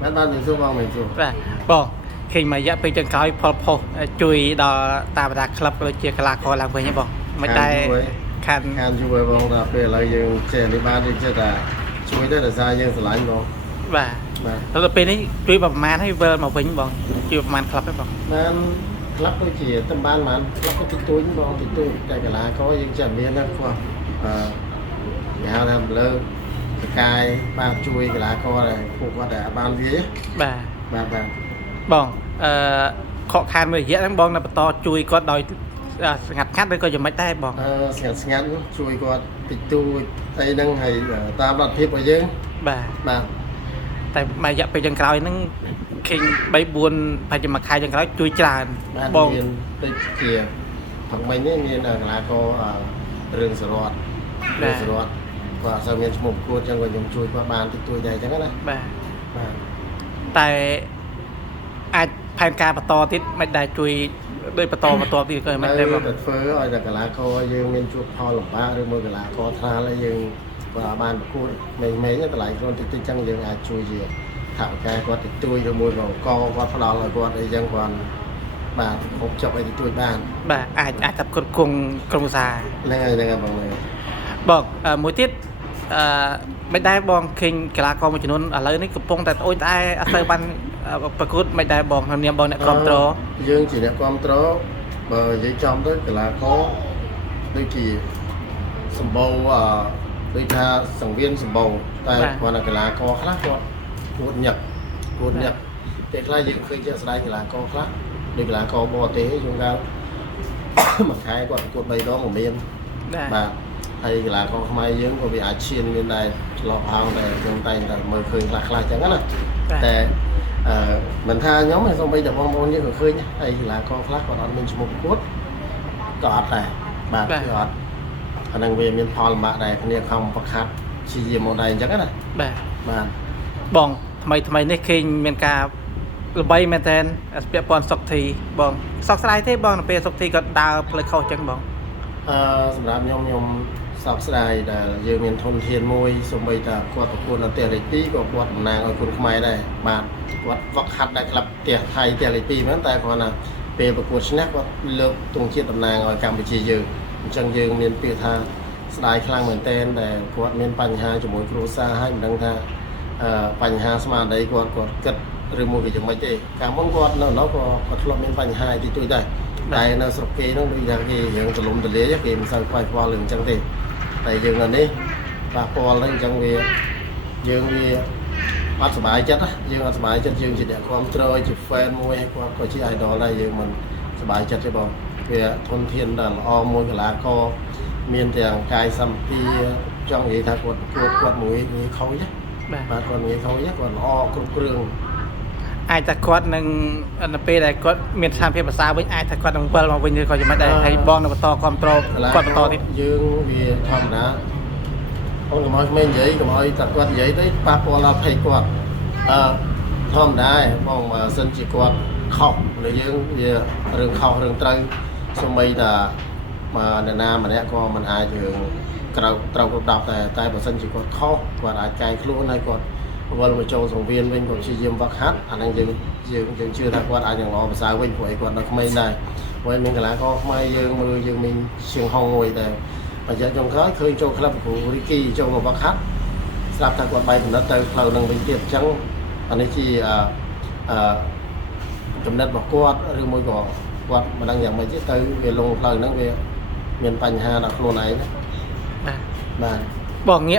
ban mình giúp mình giúp បាទបងឃើញមួយរយៈពេលចុងក្រោយផលផុសជួយដល់តាមបណ្ដាក្លឹបដូចជាកីឡាករឡើងវិញហ៎បងមិនតែខាន khan vui bông là về lại dương trẻ đi ba đi chơi là chui đó là ra dương lạnh bông បាទ mà ដល់ពេលនេះជួយប្រមាណឲ្យវិលមកវិញបងជួយប្រមាណក្លឹបទេបង ban lắp đôi chỉ tầm ban mà lắp cái túi bông cái túi cái là có dương trẻ miên đó qua nhà làm lơ cài ba chui cái lá co này phục qua để ban vía បាទ ba បងខកខានមួយរយៈហ្នឹងបងនៅបន្តជួយគាត់ដោយស្ងាត់ខាត់ឬក៏យ៉ាងម៉េចដែរបង ngắn chui qua tịch tu tây nâng hay tam đặt thiệp ở dương បាទ mà តែមួយរយៈពេលចុងក្រោយហ្នឹងឃើញ3 4ប្រហែលជាមួយខែចុងក្រោយជួយច្រើន ban បង miền tây kia thằng mình ấy miền là lá co rừng sờ lọt rừng sờ lọt và sau miền một cua trong người dùng chui qua bàn tịch tu dày chẳng hạn này បាទ mà តែអាចផែនការបន្តទៀតមិនដែរជួយដោយបន្តទៀតក៏មិនដែរបង thật phớ rồi là cái lá co dương miền chuột thò lỏng ba rồi mua cái lá co tha là dương và bàn cua mình mấy cái lại con tịch tịch chẳng dương ai chui gì thảo cái con tịch tu rồi mua vào co con phá đòn là con đây dân còn bà hộp chọc ấy tịch tu bàn បាទអាចថាគ្រប់គងក្រុមឧស្សាហ៍ này bằng này បងមួយទៀតមិនដែរបងឃើញកីឡាករមួយចំនួនឥឡូវនេះកំពុងតែត្អូញត្អែអត់ទៅបានប្រកួតមិនដែរបងក្នុងនាមបងអ្នកគ្រប់គ្រង dương chỉ đẹp con tró bờ giấy trong tới cái lá có đôi chỉ sầm bầu đôi tha sòng viên sầm bầu tại còn là cái lá có khác con cuộn nhật để lại dương khơi chơi slide cái lá có khác đôi cái lá có bò tế chúng ta mà khai còn cuộn bay đó một bên បាទ và hay cái lá có mai dương có bị ái chiên bên này lọ hàng này dùng tay là mời khơi là chẳng hạn này để mình tha nhóm này xong bây giờ bom như khơi nhá đây là con khác còn ăn mình một cốt gọt này bà gọt khả năng về miền Pol mà này cái không bậc hạt chỉ gì một này chắc này បាទ mà បងថ្មីនេះឃើញមានការល្បីមែនតើពាក់ព័ន្ធសុកធីបងសោកស្ដាយទេបងនៅពេលសុកធីគាត់ដើរផ្លូវខុសចឹងបង សម្រាប់ខ្ញុំសោកស្ដាយដែលយើងមានធនធានមួយសូម្បីតែគាត់ប្រកួតនៅផ្ទះលេខ2ក៏គាត់តំណាងឲ្យគុណខ្មែរដែរបាទគាត់វឹកហាត់ដែរក្លឹបផ្ទះថៃផ្ទះលេខ2ហ្នឹងតែគាត់ណាពេលប្រកួតឈ្នះគាត់លើកទង់ជាតិតំណាងឲ្យកម្ពុជាយើងអញ្ចឹងយើងមានពាក្យថាស្ដាយខ្លាំងមែនទែនដែលគាត់មានបញ្ហាជាមួយគ្រួសារហើយមិនដឹងថាបញ្ហាស្មារតីគាត់គិតឬមួយក៏យ៉ាងម៉េចទេកាលមុនគាត់នៅនោះក៏គាត់ធ្លាប់មានបញ្ហាទីទួយដែរតែនៅស្រុកគេនោះដូចយ៉ាងគេរឿងទលំទលាយគេមិនសូវខ្វាយខ្វល់រឿងអញ្ចឹងទេតែយើងនៅនេះប៉ះពាល់ហ្នឹងអញ្ចឹងវាយើងវាអត់សុបាយចិត្តយើងអត់សុបាយចិត្តយើងជាអ្នកគ្រប់គ្រងជា fan មួយហើយគាត់ក៏ជា idol ដែរយើងមិនសុបាយចិត្តទេបងវាធនធានដ៏ល្អមួយកីឡាករមានទាំងកាយសម្ភារចង់និយាយថាគាត់មួយខូចបាទគាត់មួយខូចគាត់ល្អគ្រប់គ្រឿង អាចថាគាត់នឹងនៅពេលដែលគាត់មានស្ថានភាពភាសាវិញអាចថាគាត់នឹងវិលមកវិញឬក៏យ៉ាងម៉េចដែរហើយបងនឹងបន្តគ្រប់គ្រងគាត់បន្តទៀត យើងវាធម្មតាអូនកុំឲ្យក្មេងនិយាយកុំឲ្យតែគាត់និយាយទៅប៉ះពាល់ដល់ភ័យគាត់ធម្មតាបងបើសិនជាគាត់ខុសឬយើងវារឿងខុសរឿងត្រូវសូម្បីតែមកអ្នកណាម្នាក់ក៏មិនអាចរឿងត្រូវគ្រប់10តែបើសិនជាគាត់ខុសគាត់អាចកែខ្លួនហើយគាត់វិលមកចូលសង្វៀនវិញគាត់ព្យាយាមវឹកហាត់អាហ្នឹងយើងជឿថាគាត់អាចនឹងល្អប្រសើរវិញព្រោះអីគាត់នៅក្មេងដែរព្រោះមានកីឡាករខ្មែរយើងមើលយើងមានជាងហងមួយតែបើយកចុងក្រោយឃើញចូលក្លឹបគ្រូរីគីចូលមកវឹកហាត់ស្រាប់ថាគាត់បែកកំណត់ទៅផ្លូវនឹងវិញទៀតអញ្ចឹងអានេះជាកំណត់របស់គាត់ឬមួយក៏គាត់មិនដឹងយ៉ាងម៉េចទេទៅវាលងផ្លូវហ្នឹងវាមានបញ្ហាដល់ខ្លួនឯងបាទ បងងាក